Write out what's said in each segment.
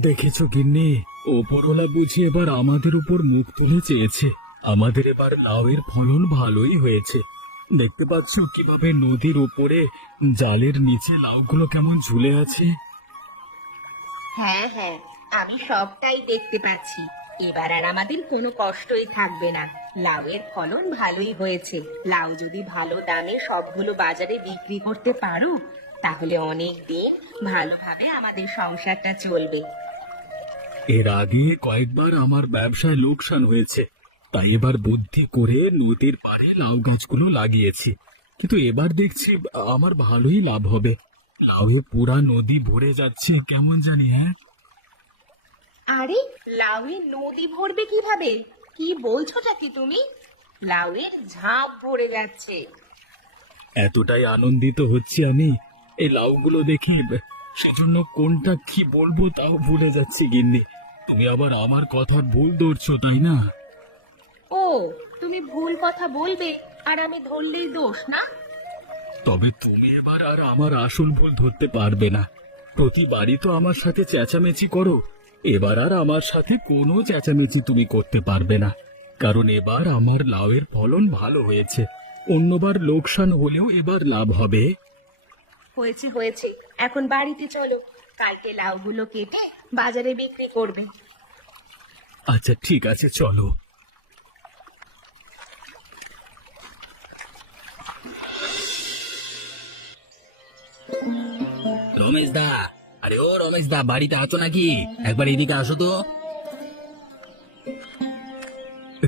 দেখেছ গিন্নি? ওপরওয়ালা বুঝি এবার আমাদের উপর মুখ তুলে চেয়েছে। আমাদের এবার লাউয়ের ফলন ভালোই হয়েছে। দেখতে পাচ্ছ কীভাবে নদীর উপরে জালের নিচে লাউগুলো কেমন ঝুলে আছে? হ্যাঁ হ্যাঁ আমি সবটাই দেখতে পাচ্ছি। এবার আর আমাদের কোনো কষ্টই থাকবে না। লাউয়ের ফলন ভালোই হয়েছে। লাউ যদি ভালো দামে সবগুলো বাজারে বিক্রি করতে পারো, তাহলে অনেক দিন ভালোভাবে আমাদের সংসারটা চলবে। এর আগে কয়েকবার আমার ব্যবসায় লোকসান হয়েছে তাই এবার বুদ্ধি করে নদীর পাড়ে লাউ গাছগুলো লাগিয়েছি। কিন্তু এবার দেখছি আমার ভালোই লাভ হবে। লাউয়ে পুরা নদী ভরে যাচ্ছে কেমন জানি হ্যাঁ? আরে লাউয়ের নদী ভরবে কীভাবে? কি বলছোটা কি তুমি? লাউয়ের ঝাঁপ ভরে যাচ্ছে। এতটাই আনন্দিত হচ্ছি আমি এই লাউগুলো দেখি সেজন্য কোনটা কি বলব তাও ভুলে যাচ্ছি গিন্নি। তুমি আবার আমার কথার ভুল ধরছো তাই না? ও তুমি ভুল কথা বলবে আর আমি ধরলেই দোষ না? তবে তুমি এবার আর আমার আসল ভুল ধরতে পারবে না। প্রতিবারই তো আমার সাথে চেঁচামেচি করো। এবার আর আমার সাথে কোনো চেঁচামেচি তুমি করতে পারবে না। কারণ এবার আমার লাউয়ের ফলন ভালো হয়েছে। অন্যবার লোকসান হলেও এবার লাভ হবে। হয়েছে হয়েছে। এখন বাড়িতে চলো। কালকে লাউগুলো কেটে বাজারে বিক্রি করবে। আচ্ছা ঠিক আছে, চলো। রমেশ দা, আরে ও রমেশ দা, বাড়িতে আছো নাকি? একবার এদিকে আসো তো।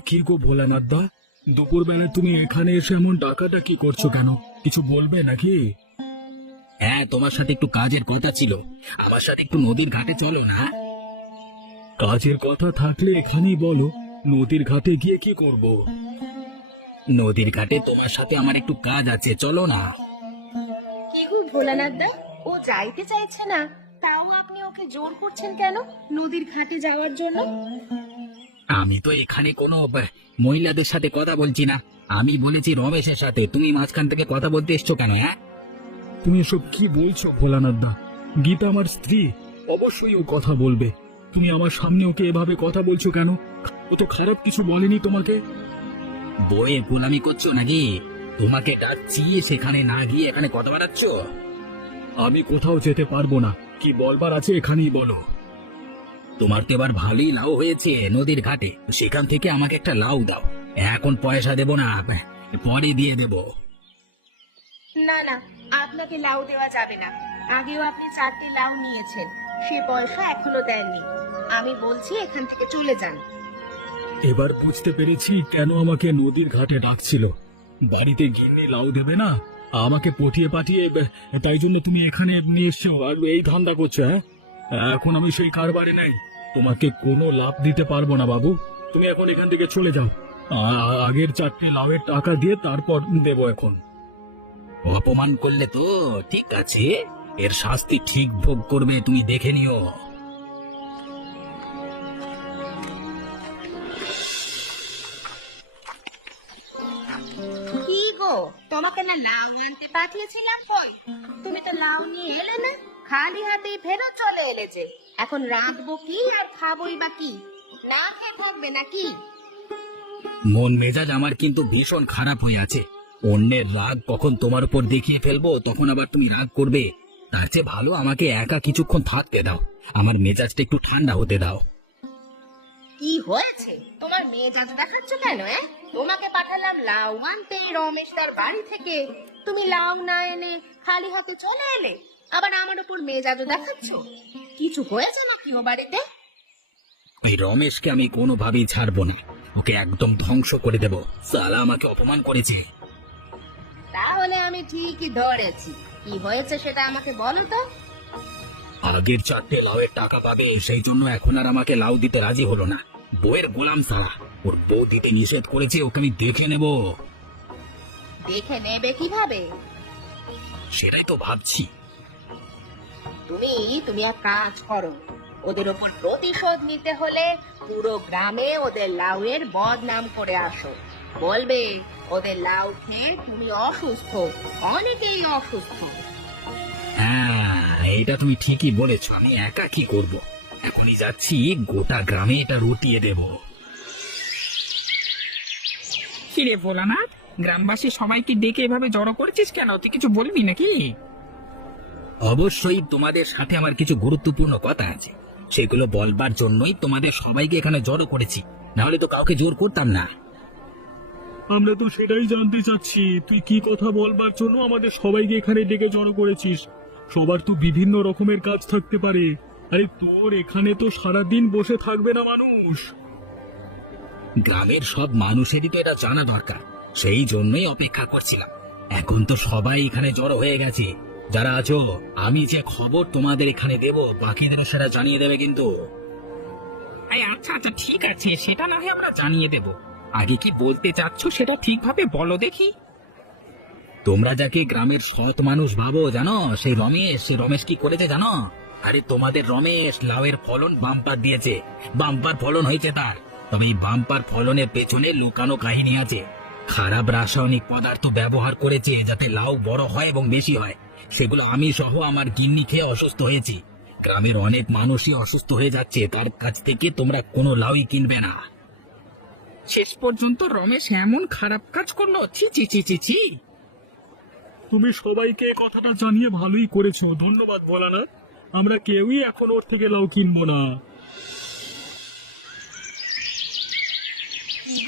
কি গো ভোলানাথ দা দুপুরবেলা তুমি এখানে এসে এমন ডাকাডাকি করছ কেন? কিছু বলবে নাকি? হ্যাঁ তোমার সাথে একটু কাজের কথা ছিল। আমার সাথে একটু নদীর ঘাটে চলো না। কাজের কথা থাকলে এখানেই বলো নদীর ঘাটে গিয়ে কি করব? নদীর ঘাটে তোমার সাথে আমার একটু কাজ আছে চলো না। কি গো ভোলানাথ দা? ও যাইতে চাইছে না। তাও আপনি ওকে জোর করছেন কেন নদীর ঘাটে যাওয়ার জন্য? আমি তো এখানে কোনো মহিলাদের সাথে কথা বলছি না। আমি বলেছি রমেশের সাথে। তুমি মাঝখান থেকে কথা বলতে এসছো কেন হ্যাঁ? তুমি এসব কি বলছো ভোলানাথ দা গীতা আমার স্ত্রী অবশ্যই ও কথা বলবে। তুমি আমার সামনে ওকে এভাবে কথা বলছো কেন? ও তো খারাপ কিছু বলেনি তোমাকে। বয়ে গোলামি করছ নাকি? তোমাকে ডাকছি সেখানে না গিয়ে এখানে কথা বাড়াচ্ছ? আমি কোথাও যেতে পারব না। কি বলবার আছে এখানেই বলো। তোমার তো এবার ভালোই লাউ হয়েছে নদীর ঘাটে। সেখান থেকে আমাকে একটা লাউ দাও। এখন পয়সা দেবো না পরে দিয়ে দেবো। না না আপনাকে লাউ দেওয়া যাবে না। আগেও আপনি চারটে লাউ নিয়েছেন। সে পয়সা এখনও দেননি। আমি বলছি এখান থেকে চলে যান। এবার বুঝতে পেরেছি কেন আমাকে নদীর ঘাটে ডাকছিল। বাড়িতে গিন্নি লাউ দেবে না? আমাকে পটিয়ে পাঠিয়ে তাই জন্য তুমি এখানে নিয়ে এসছো আর এই ধান্দা করছ হ্যাঁ? এখন আমি সেই কারবারে নাই। তোমাকে কোনো লাভ দিতে পারব না, বাবু। তুমি এখন এখান থেকে চলে যাও। আগের চারটে লাউয়ের টাকা দিয়ে তারপর দেবো এখন। অপমান করলে তো ঠিক আছে। এর শাস্তি ঠিক ভোগ করবে তুমি দেখে নিও। কি গো তোমাকে না লাউ আনতে পাঠিয়েছিলাম কই? তুমি তো লাউ নিয়ে এলে না খালি হাতেই ফেরত চলে এলে যে। এখন রাঁধবো কি আর খাবোই বা কি? না খেয়ে থাকবে নাকি? মন মেজাজ আমার কিন্তু ভীষণ খারাপ হয়ে আছে। অন্যের রাগ কখন তোমার উপর দেখিয়ে ফেলব তখন আবার তুমি রাগ করবে। তার চেয়ে ভালো আমাকে একা কিছুক্ষণ থাকতে দাও। আমার মেজাজটা একটু ঠান্ডা হতে দাও। কি হয়েছে? তোমার মেজাজ দেখাচ্ছ কেন? তোমাকে পাঠালাম লাউ আনতে রমেশ তার বাড়ি থেকে। তুমি লাউ না এনে খালি হাতে চলে এলে আবার আমার উপর মেজাজ দেখাচ্ছ? কিছু হয়েছে নাকি ও বাড়িতে? ওই রমেশকে আমি কোনোভাবেই ছাড়বো না। ওকে একদম ধ্বংস করে দেব। সালা আমাকে অপমান করেছে। তাহলে আমি ঠিকই ধরেছি। কি হয়েছে সেটা আমাকে বলো তো। আগের চারটে লাউয়ের টাকা পাবে সেই জন্য এখন আর আমাকে লাউ দিতে রাজি হলো না। বউয়ের গোলাম সারা ওর বউ দিতে নিষেধ করেছে ওকে আমি দেখে নেব। দেখে নেবে কীভাবে? সেটাই তো ভাবছি। তুমি তুমি এক কাজ করো ওদের ওপর প্রতিশোধ নিতে হলে পুরো গ্রামে ওদের লাউয়ের বদনাম করে আসো। বলবে ওদের লাউ খেয়ে তুমি অসুস্থ, অনেকেই অসুস্থ। হ্যাঁ এটা তুমি ঠিকই বলেছ, আমি একা কি করব? এখনই যাচ্ছি, গোটা গ্রামে এটা রটিয়ে দেব। কিরে ভোলানাথ, গ্রামবাসী সবাইকে ডেকে এভাবে জড়ো করেছিস কেন? তুই কিছু বলবি নাকি? অবশ্যই তোমাদের সাথে আমার কিছু গুরুত্বপূর্ণ কথা আছে। সেগুলো বলবার জন্যই তোমাদের সবাইকে এখানে জড়ো করেছি। নাহলে তো কাউকে জোর করতাম না। আমরা তো সেটাই জানতে চাচ্ছি। তুই কি কথা বলবার জন্য আমাদের সবাইকে এখানে ডেকে জড়ো করেছিস? সবার তো বিভিন্ন রকমের কাজ থাকতে পারে। আরে তোর এখানে তো সারাদিন বসে থাকবে না মানুষ। গ্রামের সব মানুষেরই তো এটা জানা দরকার। সেই জন্যই অপেক্ষা করছিলাম। এখন তো সবাই এখানে জড়ো হয়ে গেছে। যারা আছো আমি যে খবর তোমাদের এখানে দেব বাকিদের সেটা জানিয়ে দেবে কিন্তু। আচ্ছা আচ্ছা ঠিক আছে। সেটা না হয় আমরা জানিয়ে দেব। আগে কি বলতে চাচ্ছ সেটা ঠিকভাবে বলো দেখি। তোমরা যাকে গ্রামের সৎ মানুষ ভাবো, জানো? সেই রমেশ, সে রমেশ কি করেছে জানো? আরে তোমাদের রমেশ লাউয়ের ফলন বাম্পার দিয়েছে। বাম্পার ফলন হয়েছে তার। তবে এই বাম্পার ফলনের পেছনে লুকানো কাহিনী আছে। খারাপ রাসায়নিক পদার্থ ব্যবহার করেছে যাতে লাউ বড় হয় এবং বেশি হয়। সেগুলো আমি সহ আমার গিন্নি খেয়ে অসুস্থ হয়েছি। গ্রামের অনেক মানুষই অসুস্থ হয়ে যাচ্ছে। তার কাছ থেকে তোমরা কোনো লাউই কিনবে না। শেষ পর্যন্ত রমেশ এমন খারাপ কাজ করল ছি ছি ছি ছি ছি। তুমি সবাইকে এ কথাটা জানিয়ে ভালোই করেছ। ধন্যবাদ ভোলানাথ। আমরা কেউই এখন ওর থেকে লাউ কিনবো না।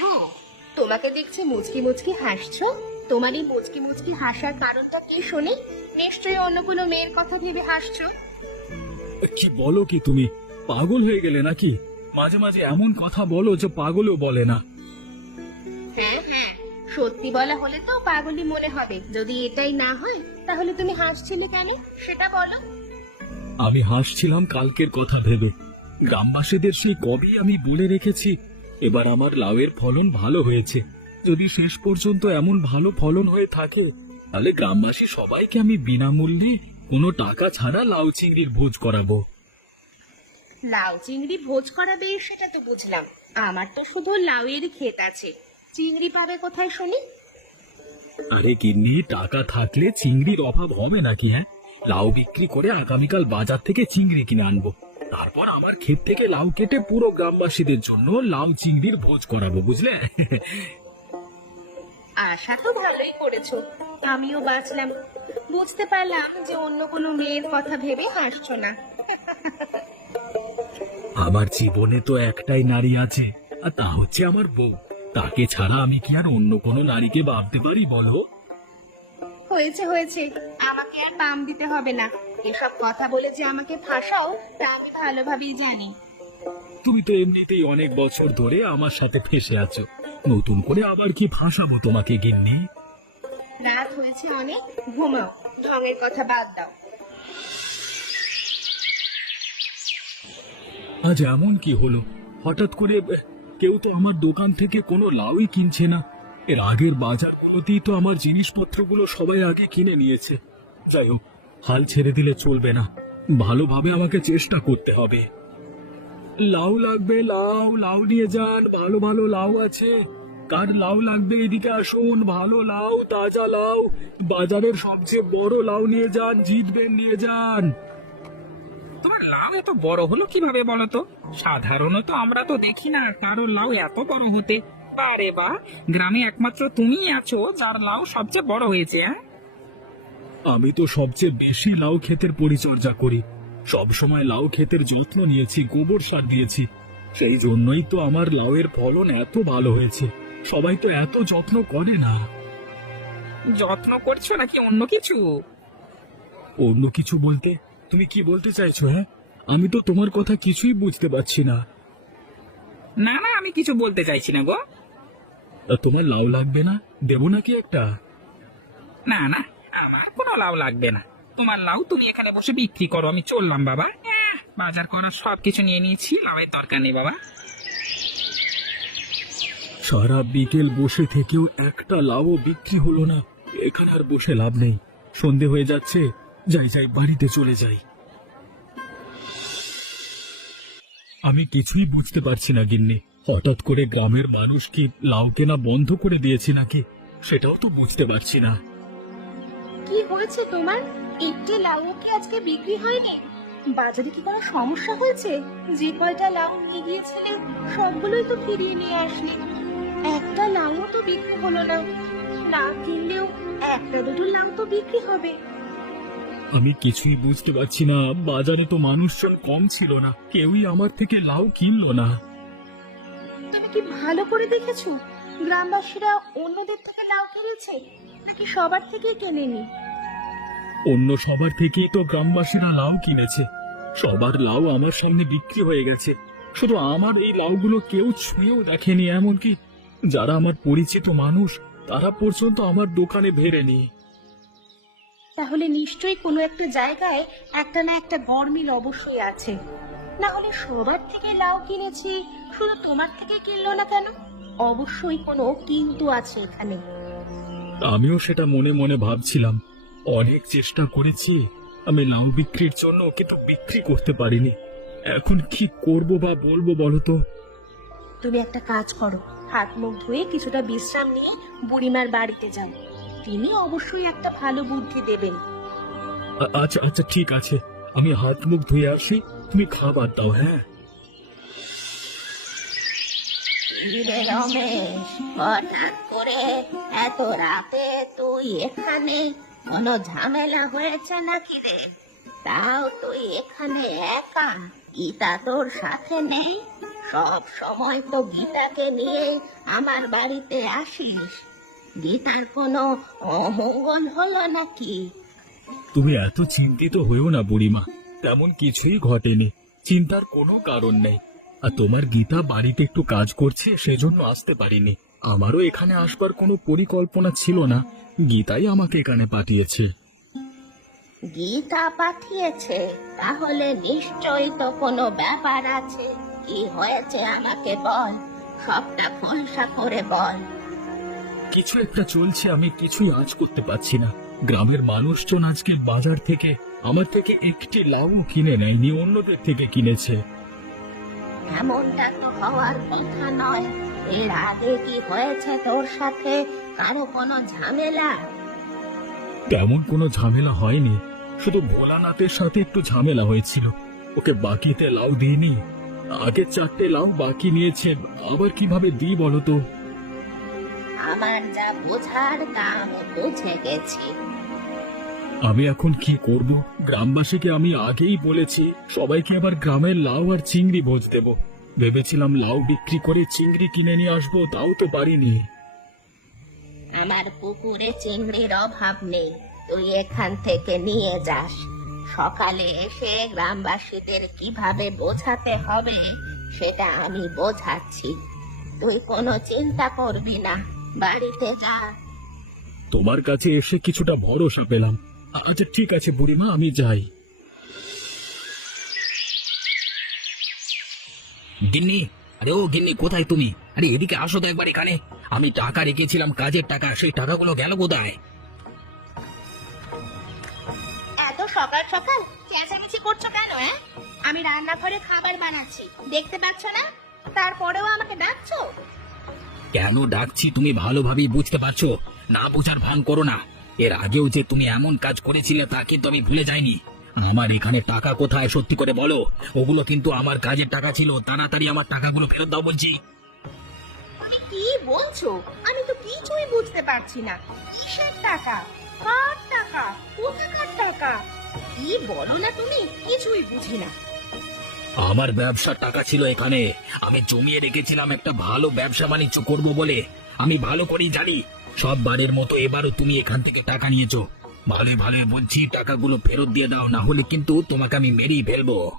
গো তোমাকে দেখছি মুচকি মুচকি হাসছো? তোমার এই মুচকি মুচকি হাসার কারণটা কি শুনি? নিশ্চয়ই অন্য কোনো মেয়ের কথা ভেবে হাসছো? কি বলো কি তুমি? পাগল হয়ে গেলে নাকি? মাঝে মাঝে এমন কথা বলো যে পাগলও বলে না। হ্যাঁ হ্যাঁ সত্যি বলা হলে তো পাগলই মনে হবে। যদি এটাই না হয় তাহলে তুমি হাসছিলে কেন? সেটা বলো। আমি হাসছিলাম কালকের কথা ভেবে। গ্রামবাসীদের সেই কবেই আমি বলে রেখেছি এবার আমার লাউয়ের ফলন ভালো হয়েছে। যদি শেষ পর্যন্ত এমন ভালো ফলন হয়ে থাকে তাহলে গ্রামবাসী সবাইকে আমি বিনামূল্যে কোনো টাকা ছাড়া লাউ চিংড়ির ভোজ করাবো। লাউ চিংড়ি ভোজ করাবে সেটা তো বুঝলাম। আমার তো শুধু লাউয়ের ক্ষেত আছে। চিংড়ি পাবে কোথায় শুনি? আরে গিন্নি টাকা থাকলে চিংড়ির অভাব হবে নাকি হ্যাঁ? লাউ বিক্রি করে আগামীকাল বাজার থেকে চিংড়ি কিনে আনব। তারপর আমার ক্ষেত থেকে লাউ কেটে পুরো গ্রামবাসীদের জন্য লাউ চিংড়ির ভোজ করাবো বুঝলে? আশা তো ভালোই করেছ আমিও বাঁচলাম। বুঝতে পারলাম যে অন্য কোনো মেয়ের কথা ভেবে হাসছো না। আমার জীবনে তো একটাই নারী আছে আর তা হচ্ছে আমার বউ। তাকে ছাড়া আমি কি আর অন্য কোনো নারীকে ভাবতে পারি বলো? হয়েছে হয়েছে। আমাকে আর পাম দিতে হবে না। এসব কথা বলে যে আমাকে ফাঁসাও তা আমি ভালোভাবেই জানি। তুমি তো এমনিতেই অনেক বছর ধরে আমার সাথে ফেসে আছো। নতুন করে আবার কি ভাসাবো তোমাকে গিন্নি? রাত হয়েছে অনেক। ঘুমাও। ঢঙের কথা বাদ দাও। আজ এমন কি হলো? হঠাৎ করে কেউ তো আমার দোকান থেকে কোনো লাউই কিনছে না। এর আগের বাজারগুলোতেই তো আমার জিনিসপত্রগুলো সবাই আগে কিনে নিয়েছে। যাই হোক, হাল ছেড়ে দিলে চলবে না। ভালোভাবে আমাকে চেষ্টা করতে হবে। লাউ লাগবে, লাউ লাউ নিয়ে যান, ভালো ভালো লাউ আছে। কার লাউ লাগবে এদিকে আসুন, ভালো লাউ, তাজা লাউ। বাজারের সবচেয়ে বড় লাউ নিয়ে যান, জিতবেন নিয়ে যান। তোমার লাউ এত বড় হলো কীভাবে বলো তো সাধারণত আমরা তো দেখি না কারও লাউ এত বড় হতে। বারে বা গ্রামে একমাত্র তুমিই আছো যার লাউ সবচেয়ে বড় হয়েছে হ্যাঁ আমি তো সবচেয়ে বেশি লাউ ক্ষেতের পরিচর্যা করি। সব সময় লাউ ক্ষেতের যত্ন নিয়েছি গোবর সার দিয়েছি। সেই জন্যই তো আমার লাউয়ের ফলন এত ভালো হয়েছে। সবাই তো এত যত্ন করে না। যত্ন করছ নাকি অন্য কিছু? অন্য কিছু বলতে তুমি কি বলতে চাইছো হ্যাঁ? আমি তো তোমার কথা কিছুই বুঝতে পারছি না। না না আমি কিছু বলতে চাইছি না গো। তা তোমার লাউ লাগবে না? দেবো নাকি একটা? না না আমার কোনো লাউ লাগবে না। তোমার লাউ তুমি এখানে বসে বিক্রি করো আমি চললাম বাবা। আহ, বাজার করার সব কিছু নিয়ে নিয়েছি লাউয়ের দরকার নেই বাবা। সারা বিকেল বসে থেকেও একটা লাউও বিক্রি হলো না। এখানে আর বসে লাভ নেই। সন্ধে হয়ে যাচ্ছে যাই যাই, বাড়িতে চলে যাই। আমি কিছুই বুঝতে পারছি না, গিন্নি। হঠাৎ করে গ্রামের মানুষ কি লাউ কেনা বন্ধ করে দিয়েছে নাকি? সেটাও তো বুঝতে পারছি না। কি হয়েছে তোমার? একটি লাউ কি আজকে বিক্রি হয়নি? বাজারে কি কোনো সমস্যা হয়েছে? যে কয়টা লাউ নিয়ে গিয়েছিলে, সবগুলোই তো ফিরিয়ে নিয়ে আসলি। একটা লাউও তো বিক্রি হলো না। না কিনলেও একটা দুটো লাউ তো বিক্রি হবে। আমি কিছুই বুঝতে পারছি না। বাজারে তো মানুষজন কম ছিল না। কেউই আমার থেকে লাউ কিনলো না। তুমি কি ভালো করে দেখেছ? গ্রামবাসীরা অন্যদের থেকে লাউ কিনেছে? নাকি সবার থেকে কেনেনি? অন্য সবার থেকেই তো গ্রামবাসীরা লাউ কিনেছে। সবার লাউ আমার সামনে বিক্রি হয়ে গেছে। শুধু আমার এই লাউগুলো কেউ ছুঁয়েও দেখেনি এমনকি যারা আমার পরিচিত মানুষ তারা পর্যন্ত আমার দোকানে ভেড়েনি। তাহলে নিশ্চয়ই কোনো একটা জায়গায় একটা না একটা গরমিল অবশ্যই আছে। না হলে সবার থেকে লাউ কিনেছি শুধু তোমার থেকে কিনলো না কেন? অবশ্যই কোনো কিন্তু আছে এখানে। আমিও সেটা মনে মনে ভাবছিলাম। অনেক চেষ্টা করেছি আমি লাউ বিক্রির জন্য কিন্তু বিক্রি করতে পারিনি। এখন কি করব বা বলব বলো তো? তুমি একটা কাজ করো হাত মুখ ধুয়ে কিছুটা বিশ্রাম নিয়ে বুড়িমার বাড়িতে যাও। তিনি অবশ্যই একটা ভালো বুদ্ধি দেবেন। আ- আচ্ছা আচ্ছা ঠিক আছে। আমি হাত মুখ ধুয়ে আসি। তুমি খাবার দাও হ্যাঁ? রে রমেশ হঠাৎ করে এত রাতে তুই এখানে? কোনো ঝামেলা হয়েছে নাকি রে? তাও তুই এখানে একা? গীতা তোর সাথে নেই? সব সময় তো গীতাকে নিয়ে আমার বাড়িতে আসিস। গীতার কোনো অমঙ্গল হলো নাকি? তুমি এত চিন্তিত হয়েও না বুড়িমা তেমন কিছুই ঘটেনি চিন্তার কোনো কারণ নেই। আর তোমার গীতা বাড়িতে একটু কাজ করছে সেজন্য আসতে পারিনি। আমারও এখানে আসবার কোনো পরিকল্পনা ছিল না গীতাই আমাকে এখানে পাঠিয়েছে। গীতা পাঠিয়েছে? তাহলে নিশ্চয়ই তো কোনো ব্যাপার আছে। কি হয়েছে আমাকে বল সবটা খোলসা করে বল। কিছু একটা চলছে আমি কিছুই আজ করতে পারছি না। গ্রামের মানুষজন আজকে বাজার থেকে আমার থেকে একটি লাউ কিনে নেয়নি অন্যদের থেকে কিনেছে। এমনটা তো হওয়ার কথা নয়। এর আগে কি হয়েছে তোর সাথে? কারও কোনো ঝামেলা? তেমন কোনো ঝামেলা হয়নি শুধু ভোলানাথের সাথে একটু ঝামেলা হয়েছিল। ওকে বাকিতে লাউ দিইনি। আগে চারটে লাউ বাকি নিয়েছে আবার কীভাবে দিই বলো তো? আমার যা বোঝার তা আমি বুঝে গেছি। আমি এখন কি করব? গ্রামবাসীকে আমি আগেই বলেছি সবাইকে আবার গ্রামের লাউ আর চিংড়ি ভোজ দেব। ভেবেছিলাম লাউ বিক্রি করে চিংড়ি কিনে নিয়ে আসব তাও তো পারিনি। আমার পুকুরে চিংড়ির অভাব নেই তুই এখান থেকে নিয়ে যাস। সকালে এসে গ্রামবাসীদের কীভাবে বোঝাতে হবে সেটা আমি বোঝাচ্ছি। তুই কোনো চিন্তা করবি না। বাড়িতে যা। তোমার কাছে এসে কিছুটা ভরসা পেলাম। আচ্ছা ঠিক আছে বুড়িমা আমি যাই। গিন্নি আরে ও গিন্নি কোথায় তুমি? আরে এদিকে আসো তো একবার এখানে। আমি টাকা রেখেছিলাম কাজের টাকা সেই টাকাগুলো গেল কোথায়? এত সকাল সকাল চেঁচামেচি করছ কেন হ্যাঁ? আমি রান্নাঘরে খাবার বানাচ্ছি দেখতে পাচ্ছ না? তারপরেও আমাকে ডাকছো? কেন ডাকছি তুমি ভালোভাবেই বুঝতে পারছ? না বোঝার ভান করো না। এর আগেও যে তুমি এমন কাজ করেছিলে তা কিন্তু আমি ভুলে যাইনি। আমার এখানে টাকা কোথায়, সত্যি করে বলো? ওগুলো কিন্তু আমার কাজের টাকা ছিল। তাড়াতাড়ি আমার টাকাগুলো ফেরত দাও বলছি। কি বলছো? আমি তো কিছুই বুঝতে পারছি না। কিসের টাকা? কার টাকা? কোথাকার টাকা? কি বলো না তুমি? কিছুই বুঝি না। আমার ব্যবসার টাকা ছিল এখানে। আমি জমিয়ে রেখেছিলাম একটা ভালো ব্যবসা বাণিজ্য করব বলে। আমি ভালো করেই জানি। সব বারের মতো এবারও তুমি এখান থেকে টাকা নিয়েছো। ভালো ভালো বলছি টাকাগুলো ফেরত দিয়ে দাও না হলে কিন্তু তোমাকে আমি মেরেই ফেলব।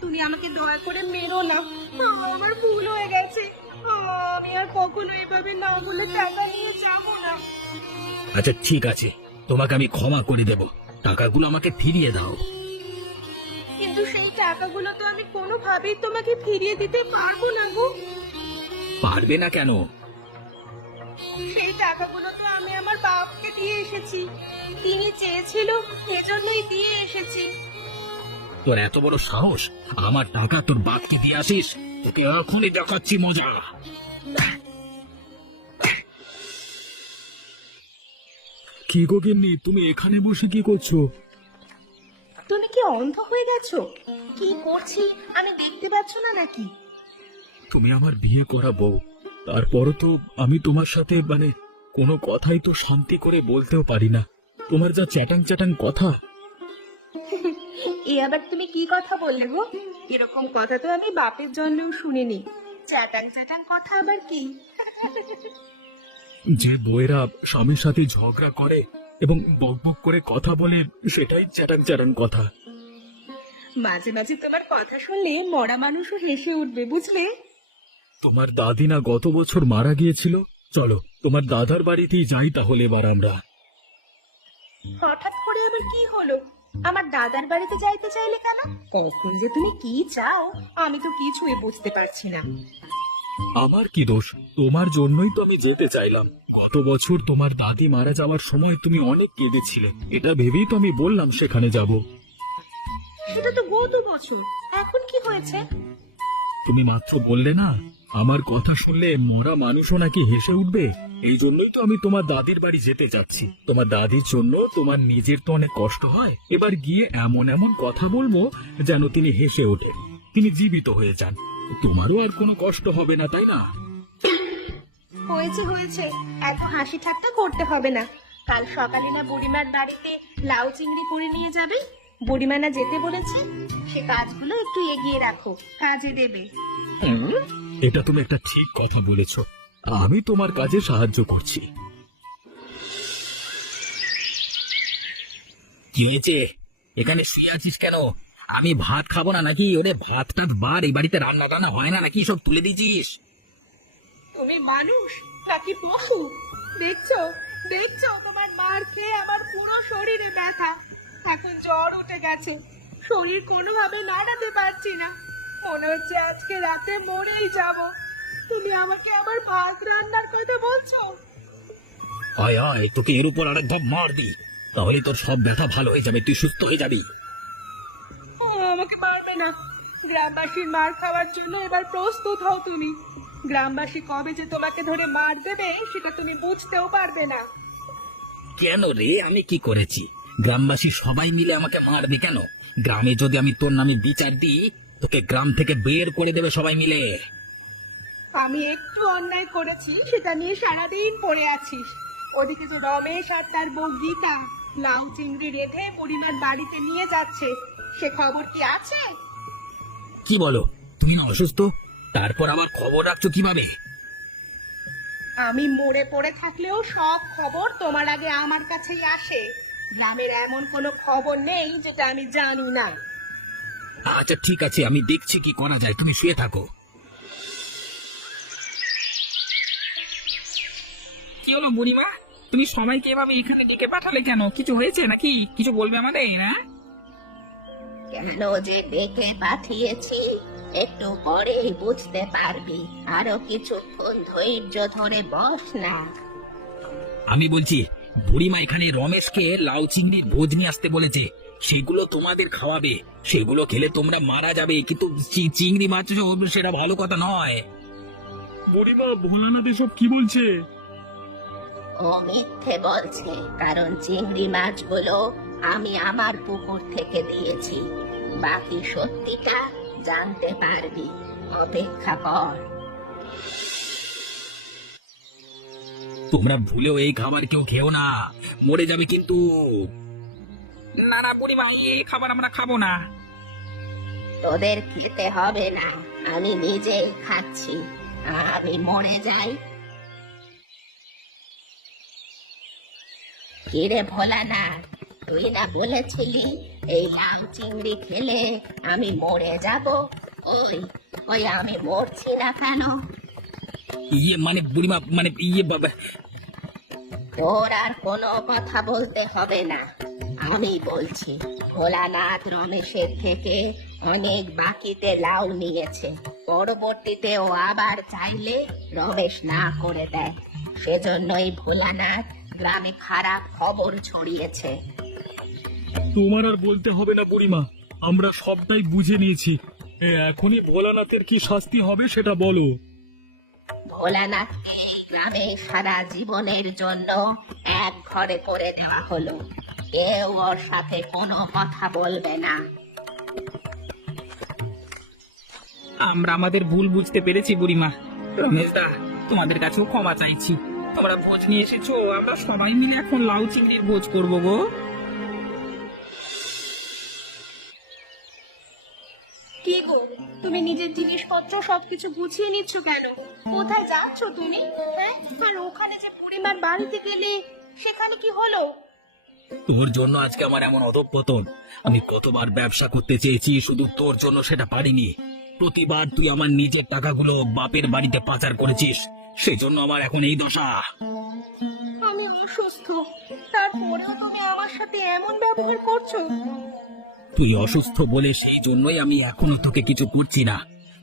তুমি আমাকে দয়া করে মেরো না। আমার ভুল হয়ে গেছে। আমি আর কখনো এভাবে না বলে টাকা নিয়ে যাব না। আচ্ছা ঠিক আছে। তোমাকে আমি ক্ষমা করে দেব। টাকাগুলো আমাকে ফিরিয়ে দাও। টাকাগুলো তো আমি কোনোভাবেই তোমাকে ফিরিয়ে দিতে পারব না গো। পারবে না কেন? সেই টাকাগুলো তো আমি আমার বাপকে দিয়ে এসেছি। তিনি চেয়েছিল এজন্যই দিয়ে এসেছি। তোর এত বড় সাহস? আমার টাকা তোর বাপকে দিয়ে আসিস? তোকে এখনই দেখাচ্ছি মজা। কি গো গিন্নি তুমি এখানে বসে কি করছ? অন্ধ হয়ে গেছো? কি করছি? আমি দেখতে পাচ্ছ না নাকি? তুমি আমার বিয়ে করা বউ। তারপরও তো আমি তোমার সাথে মানে কোনো কথাই তো শান্তি করে বলতেও পারি না। তোমার যা চ্যাটাং চ্যাটাং কথা। এ আবার তুমি কি কথা বললে গো? এরকম কথা তো আমি বাপের জন্মেও শুনিনি। চ্যাটাং চ্যাটাং কথা আবার কি? যে বউয়েরা স্বামীর সাথে ঝগড়া করে এবং বকবক করে কথা বলে সেটাই চ্যাটাং চ্যাটাং কথা। মাঝে মাঝে তোমার কথা শুনলে মরা মানুষও হেসে উঠবে বুঝলে? তোমার দাদি না গত বছর মারা গিয়েছিল? চলো তোমার দাদার বাড়িতেই যাই তাহলে এবার আমরা। হঠাৎ করে আবার কি হলো? আমার দাদার বাড়িতে যাইতে চাইলে কেন? কখন যে তুমি কি চাও আমি তো কিছুই বুঝতে পারছি না। আমার কি দোষ? তোমার জন্যই তো আমি যেতে চাইলাম। গত বছর তোমার দাদি মারা যাওয়ার সময় তুমি অনেক কেঁদেছিলে। এটা ভেবেই তো আমি বললাম সেখানে যাব। সেটা তো গত বছর। এখন কি হয়েছে? তুমি মাত্র বললে না আমার কথা শুনলে মরা মানুষও নাকি হেসে উঠবে? এই জন্যই তো আমি তোমার দাদির বাড়ি যেতে চাচ্ছি। তোমার দাদির জন্য তোমার নিজের তো অনেক কষ্ট হয়। এবার গিয়ে এমন এমন কথা বলব যেন তিনি হেসে ওঠেন। তিনি জীবিত হয়ে যান। তোমারও আর কোনো কষ্ট হবে না তাই না? হয়েছে হয়েছে। এত হাসি ঠাট্টা করতে হবে না। কাল সকালে না বুড়িমার বাড়িতে লাউ চিংড়ি করে নিয়ে যাবে? বুড়িমা না যেতে বলেছে সে কাজগুলো একটু এগিয়ে রাখো কাজে দেবে। এটা তুমি একটা ঠিক কথা বলেছ। আমি তোমার কাজে সাহায্য করছি। কি হয়েছে? এখানে শুয়ে আছিস কেন? আমি ভাত খাব না নাকি? ওরে ভাত টাত বার এই বাড়িতে রান্না টান্না হয় না নাকি? সব তুলে দিয়েছিস। তুমি মানুষ নাকি পশু? দেখছ? দেখছ তোমার মার খেয়ে আমার পুরো শরীরে ব্যথা। এখন জ্বর উঠে গেছে। শরীর কোনোভাবে নাড়াতে পারছি না। মনে হচ্ছে আজকে রাতে মরেই যাব। তুমি আমাকে আমার ভাত রান্নার কথা বলছো? আয় আয় তোকে এর উপর আরেক ধাপ মার দি তাহলে তোর সব ব্যথা ভালো হয়ে যাবে তুই সুস্থ হয়ে যাবি। আমাকে মারবে না। গ্রামবাসীর মার খাওয়ার জন্য এবার প্রস্তুত হও তুমি। গ্রামবাসী কবে যে তোমাকে ধরে মার দেবে সেটা তুমি বুঝতেও পারবে না। কেন রে? আমি কি করেছি? গ্রামবাসী সবাই মিলে আমাকে মারবে কেন? গ্রামে যদি আমি তোর নামে বিচার দিই তোকে গ্রাম থেকে বের করে দেবে সবাই মিলে। আমি একটু অন্যায় করেছি সেটা নিয়ে সারাদিন পড়ে আছিস। ওদিকে যে রমেশ আর তার বউ গীতা লাউ চিংড়ি রেঁধে বুড়িমার বাড়িতে নিয়ে যাচ্ছে। সে খবর কি আছে? কি বলো? তুমি না অসুস্থ? তারপর আবার খবর রাখছো কীভাবে? আমি মরে পড়ে থাকলেও সব খবর তোমার আগে আমার কাছেই আসে। গ্রামের এমন কোনো খবর নেই যেটা আমি জানি না। আচ্ছা ঠিক আছে আমি দেখছি কি করা যায়। তুমি শুয়ে থাকো। কি হলো বুড়িমা? তুমি সবাইকে এভাবে এখানে ডেকে পাঠালে কেন? কিছু হয়েছে নাকি? কিছু বলবে আমাদের না? কেন যে ডেকে পাঠিয়েছি একটু পরেই বুঝতে পারবি। আরও কিছুক্ষণ ধৈর্য ধরে বস না। আমি বলছি বুড়িমা এখানে রমেশকে লাউ চিংড়ির ভোজ নিয়ে আসতে বলেছে। সেগুলো তোমাদের খাওয়াবে। সেগুলো খেলে তোমরা মারা যাবে। কিন্তু চি- চিংড়ি মাছ তো সেটা ভালো কথা নয়। বুড়িমা ভোলানাথ এসব কি বলছে? ও মিথ্যে বলছে কারণ চিংড়ি মাছগুলো আমি আমার পুকুর থেকে দিয়েছি। বাকি সত্যিটা জানতে পারবি। অপেক্ষা কর। তোমরা ভুলেও এই খাবার কেউ খেও না। মরে যাবে কিন্তু। না না, বুড়িমা, এই খাবার আমরা খাব না। তোদের খেতে হবে না, আমি নিজেই খাচ্ছি আমি মরে যাই। ভোলা না তুই না বলেছিলি এই লাউ চিংড়ি খেলে আমি মরে যাব? ওই ওই আমি মরছি না কেন? ইয়ে মানে বুড়িমা মানে ইয়ে বাবা। তোর আর কোনো কথা বলতে হবে না। আমি বলছি ভোলানাথ রমেশের থেকে অনেক বাকিতে লাউ নিয়েছে। পরবর্তীতে ও আবার চাইলে রমেশ না করে দেয়। সেজন্যই ভোলানাথ গ্রামে খারাপ খবর ছড়িয়েছে। তোমার আর বলতে হবে না বুড়িমা আমরা সবটাই বুঝে নিয়েছি। এখনই ভোলানাথের কি শাস্তি হবে সেটা বলো। ভোলানাথকে এই গ্রামে সারা জীবনের জন্য এক ঘরে করে দেওয়া হলো? কেউ ওর সাথে কোনো কথা বলবে না। আমরা আমাদের ভুল বুঝতে পেরেছি বুড়িমা। রমেশ দা তোমাদের কাছেও ক্ষমা চাইছি। তোমরা ভোজ নিয়ে এসেছ, আমরা সবাই মিলে এখন লাউ চিংড়ির ভোজ করব গো। তুমি নিজের জিনিসপত্র সবকিছু গুছিয়ে নিচ্ছ কেন? কোথায় যাচ্ছ তুমি? হ্যাঁ? আর ওখানে যে পরিমার বাড়িতে গেলে সেখানে কি হলো? তোর জন্য আজকে আমার এমন অধঃপতন আমি কতবার ব্যবসা করতে চেয়েছি শুধু তোর জন্য সেটা পারিনি। প্রতিবার তুই আমার নিজের টাকাগুলো বাপের বাড়িতে পাচার করেছিস সেই জন্য আমার এখন এই দশা। আমি অসুস্থ। তারপরেও তুমি আমার সাথে এমন ব্যবহার করছ? তুই অসুস্থ বলে সেই জন্যই আমি এখনও তোকে কিছু করছি না।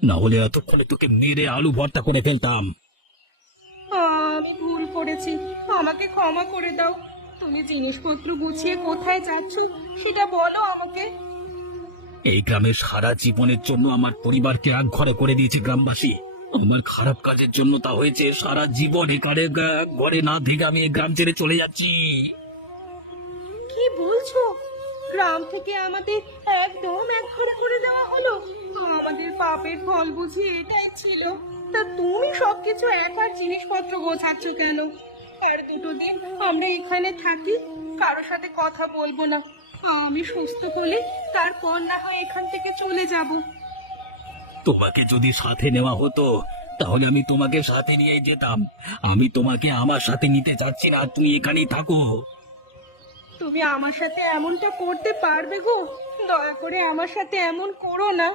না হলে এতক্ষণে তোকে মেরে আলু ভর্তা করে ফেলতাম। আমি ভুল করেছি। আমাকে ক্ষমা করে দাও। তুমি জিনিসপত্র গুছিয়ে কোথায় যাচ্ছ সেটা বলো আমাকে। এই গ্রামের সারা জীবনের জন্য আমার পরিবারকে এক ঘরে করে দিয়েছে গ্রামবাসী। আমার খারাপ কাজের জন্য তা হয়েছে। সারা জীবন এখানে ঘরে না থেকে আমি এই গ্রাম ছেড়ে চলে যাচ্ছি। কি বলছো? গ্রাম থেকে আমাদের একদম এক ঘরে করে দেওয়া হলো। আমাদের পাপের ফল বুঝি এটাই ছিল। তা তুমি সবকিছু একবার জিনিসপত্র গোছাচ্ছ কেন? আর দুটো দিন আমরা এখানে থাকি, কারোর সাথে কথা বলব না। আমি সুস্থ হলে তারপর না হয় এখান থেকে চলে যাব। তোমাকে যদি সাথে নেওয়া হতো, তাহলে আমি তোমাকে সাথে নিয়ে যেতাম। আমি তোমাকে আমার সাথে নিতে চাচ্ছি না তুমি এখানেই থাকো। তুমি আমার সাথে এমনটা করতে পারবে গো? দয়া করে আমার সাথে এমন করো না।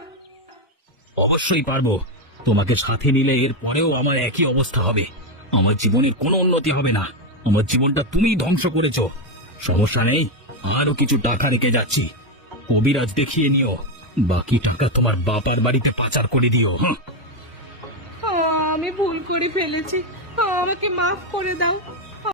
অবশ্যই পারব। তোমাকে সাথে নিলে এর পরেও আমার একই অবস্থা হবে। আমার জীবনের কোনো উন্নতি হবে না। আমার জীবনটা তুমিই ধ্বংস করেছ। সমস্যা নেই আরও কিছু টাকা রেখে যাচ্ছি। কবিরাজ দেখিয়ে নিও। বাকি টাকা তোমার বাবার বাড়িতে পাচার করে দিও হ্যাঁ আমি ভুল করে ফেলেছি। আমাকে মাফ করে দাও।